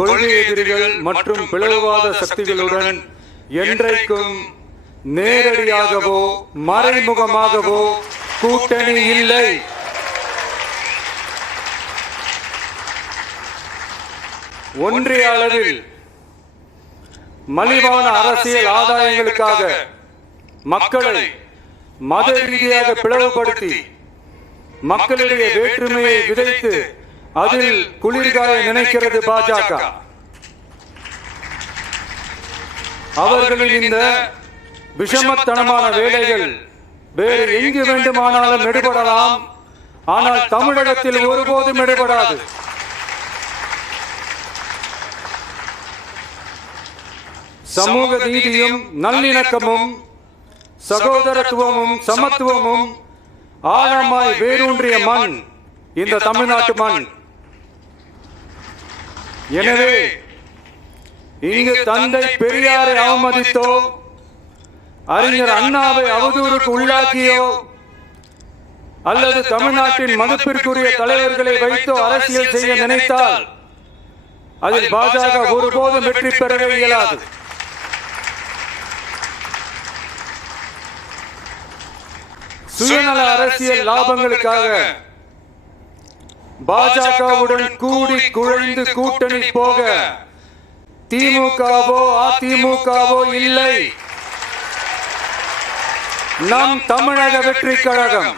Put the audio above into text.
கொள்கை எதிரிகள் மற்றும் பிளவுவாத சக்திகளுடன் என்றைக்கும் நேரடியாகவோ மறைமுகமாகவோ கூட்டணி இல்லை. ஒன்றிய அளவில் மலிவான அரசியல் ஆதாயங்களுக்காக மக்களை மத ரீதியாக பிளவுபடுத்தி மக்களிடையே வேற்றுமையை விதைத்து அதில் குளிர்காய நினைக்கிறது பாஜக. அவர்களின் இந்த விஷமத்தனமான வேலைகள் வேறு எங்கு வேண்டுமானாலும் எடுபடலாம், ஆனால் தமிழகத்தில் ஒருபோதும் எடுபடாது. சமூக நீதியும் நல்லிணக்கமும் சகோதரத்துவமும் சமத்துவமும் ஆழமாய் வேரூன்றிய மண் இந்த தமிழ்நாட்டு மண். எனவே இங்கு தந்தை பெரியாரை அவமதித்தோ அறிஞர் அண்ணாவை அவதூறுக்கு உள்ளாக்கியோ அல்லது தமிழ்நாட்டின் மதிப்பிற்குரிய தலைவர்களை வைத்தோ அரசியல் செய்ய நினைத்தால் அதில் பாஜக ஒருபோதும் வெற்றி பெறவே இயலாது. சுயநல அரசியல் லாபங்களுக்காக பாஜகவுடன் கூடி குழைந்து கூட்டணி போக திமுகவோ அதிமுகவோ இல்லை. நம் தமிழக வெற்றி கழகம்